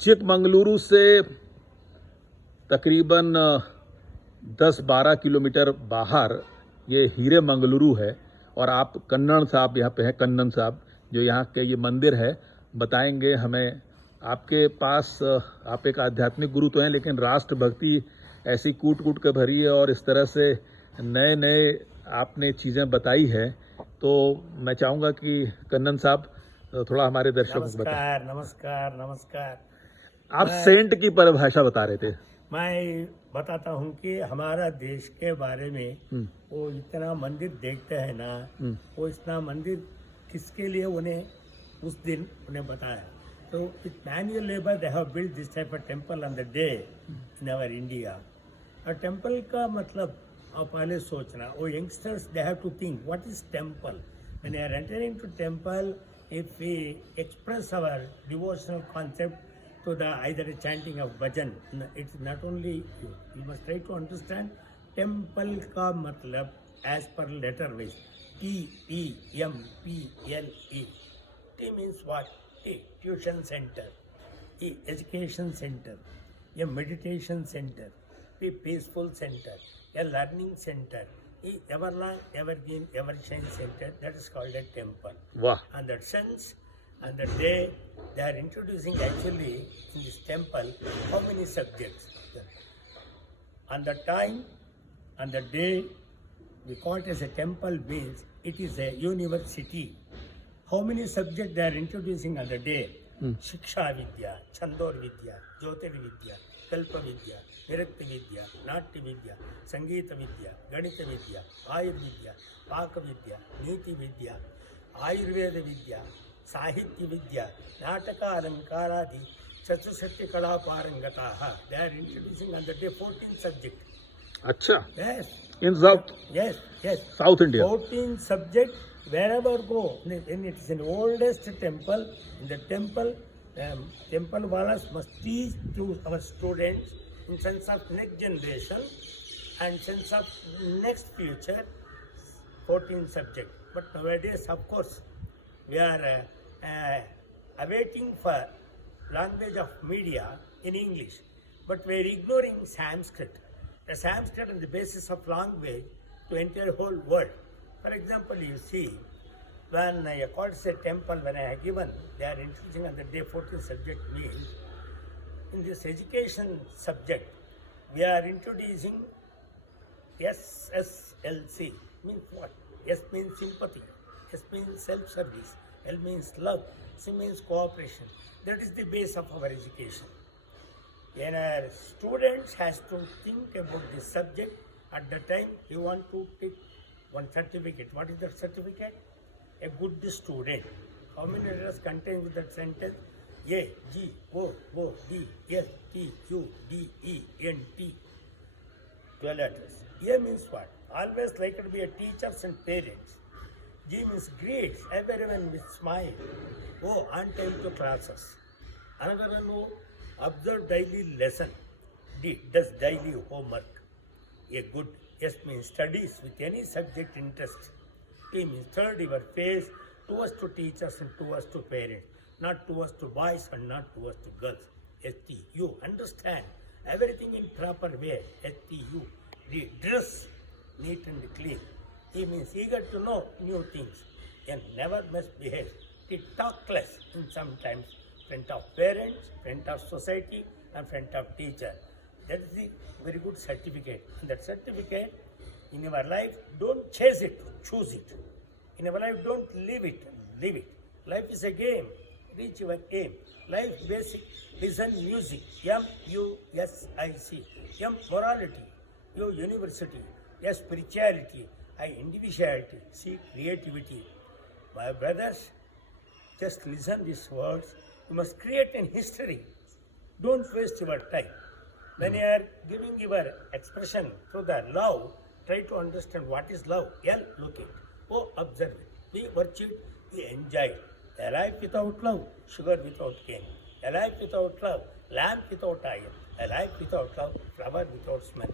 चिकमंगलुरु से तकरीबन 10-12 किलोमीटर बाहर ये हीरे मंगलुरु है। और आप कन्नन साहब यहाँ पे हैं, कन्नन साहब जो यहाँ के ये मंदिर है बताएंगे हमें। आपके पास आप एक आध्यात्मिक गुरु तो हैं, लेकिन राष्ट्रभक्ति ऐसी कूट कूट के भरी है और इस तरह से नए नए आपने चीज़ें बताई है। तो मैं चाहूँगा कि कन्नन साहब थोड़ा हमारे दर्शकों को बताएं। नमस्कार नमस्कार नमस्कार। आप सेंट की परिभाषा बता रहे थे। मैं बताता हूँ कि हमारा देश के बारे में वो इतना मंदिर देखते हैं ना, वो इतना मंदिर किसके लिए उन्हें उस दिन उन्हें बताया। तो with manual labour they have built this type of temple on the day in our India. और टेम्पल का मतलब आप पहले सोचना, वो youngsters they have to think what is temple. When you are entering to temple, if we express our devotional concept to the either a chanting of bhajan, it's not only you must try to understand temple ka matlab as per letter wise. TEMPLE. T means what? T, tuition center. E, education center. A meditation center. P, peaceful center. A learning center. Everlong, evergreen, evershine center, that is called a temple. Wow. And that sense, and the day they are introducing actually in this temple how many subjects. And the time and the day we call it as a temple means it is a university. How many subjects they are introducing on the day? Shiksha Vidya, Chandor Vidya, Jyotir Vidya, Kalpa Vidya, Virakti Vidya, Natya Vidya, Sangeeta Vidya, Ganita Vidya, Ayurvidya, Paka Vidya, Niti Vidya, Ayurveda Vidya, Sahitya Vidya, Nataka Alankaradi, Chatusatti Kala Parangataha. They are introducing on the day 14 subjects. अच्छा, Yes. in South, Yes, yes. South India. 14 subjects wherever go. And it is an oldest temple. In the temple, temple walas must teach to our students in sense of next generation and sense of next future 14 subjects. But nowadays, of course, we are awaiting for language of media in English, but we are ignoring Sanskrit. The Sanskrit on the basis of language to entire whole world. For example, you see, when I called a temple, when I have given, they are introducing on the day 14 subject means, in this education subject, we are introducing SSLC. Means what? S means sympathy, S means self-service, L means love, C means cooperation. That is the base of our education. When our students has to think about this subject, at the time you want to take one certificate. What is that certificate? A good student. How many letters contains with that sentence? A, G, O, D, S, T, U, D, E, N, T. 12 letters. A means what? Always likely to be a teachers and parents. G means greets everyone with smile. O, on time to classes. Another one, O, observe daily lesson. D, does daily homework. A good. S means studies with any subject interest. T means third your face towards to teachers and towards to parents, not towards to boys and not towards to girls. ST, you understand everything in proper way. STU. D, dress neat and clean. E means eager to know new things and never misbehave. T, talk less in sometimes front of parents, front of society and front of teacher. That is the very good certificate. And that certificate in your life, don't chase it, choose it. In your life, don't leave it, live it. Life is a game. Reach your aim. Life basic. Listen music. MUSIC. M morality. U university. S spirituality. I individuality. C creativity. My brothers, just listen these words. You must create an history. Don't waste your time. When you are giving your expression through the love, try to understand what is love. L, look it. O, observe it. B, virtue it. E, enjoy it. A life without love, sugar without cane. A life without love, lamp without oil. A life without love, flower without smell.